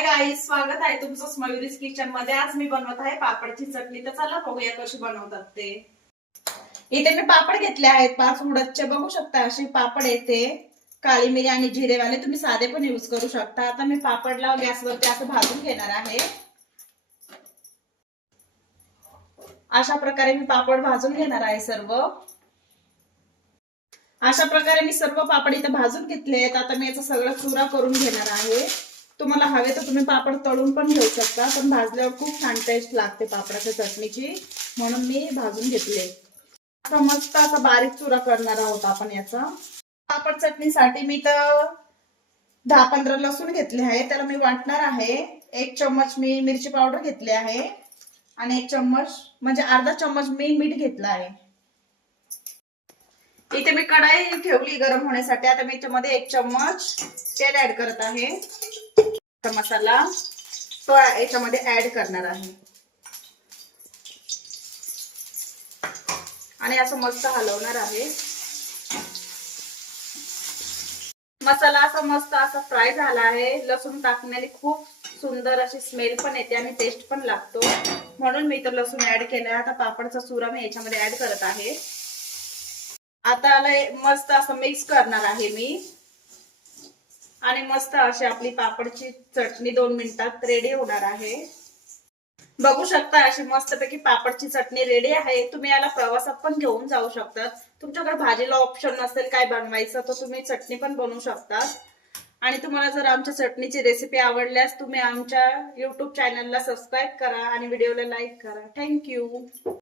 Hi guys, स्वागत आहे तुमचं मयुरीज किचन मध्ये। आज मी बनवत आहे पापडची चटणी। तर चला बघूया कशी बनवतात ते। इथे मी पापड घेतले आहेत 5 उडदचे, बघू शकता असे पापड येते काळी मिरी आणि जिरेवाले, तुम्ही साधे पण यूज करू शकता। आता मी पापडला गॅसवरती असं भाजून घेणार आहे। अशा प्रकारे मी पापड भाजून घेणार आहे सर्व। अशा प्रकारे मी सर्व पापड इथे भाजून घेतले आहेत। आता मी याचा सगळा चुरा करून घेणार आहे। तुम्हाला हवे तर तुम्ही पापड तळून पण घेऊ शकता, पण भाजल्यावर खूप छान टेस्ट लागते पापडाच्या चटणीची, म्हणून मी भाजून घेतले। आता मस्त असा बारीक चुरा करणार आहोत आपण याचा। पापड चटणीसाठी मी तर 10-15 लसूण घेतले आहे, त्याला मी वाटणार आहे। 1 चम्मच मी मिरची पावडर घेतली आहे आणि 1 चम्मच म्हणजे अर्धा चम्मच मी मीठ घेतला आहे। इथे मी कढाई ठेवली गरम होण्यासाठी। आता मी याच्यामध्ये 1 चम्मच तेल ऍड करत आहे। मसाला तो याच्यामध्ये ऍड करणार आहे आणि असं मस्त हलवणार आहे। मसाला असा मस्त असा फ्राय झाला आहे। लसूण टाकण्याने खूप सुंदर अशी स्मेल पण येते आणि टेस्ट पण लागतो, म्हणून मी तर लसूण ऍड केलाय। आता पापडचा चुरा मी याच्यामध्ये ऍड करत आहे। आता मस्त असं मिक्स करणार आहे मी आणि मस्त अशी आपली पापडची चटणी 2 मिनिटात रेडी होणार आहे। बघू शकता अशी मस्तपैकी पापडची चटणी रेडी आहे। तुम्ही याला प्रवासात पण घेऊन जाऊ शकता। तुमच्याकडे भाजीला ऑप्शन नसेल काय बनवायचं तर तुम्ही चटणी पण बनवू शकता। आणि तुम्हाला जर आमच्या चटणीची रेसिपी आवडल्यास तुम्ही आमच्या YouTube चॅनलला सबस्क्राइब करा आणि व्हिडिओला लाईक करा। थँक्यू।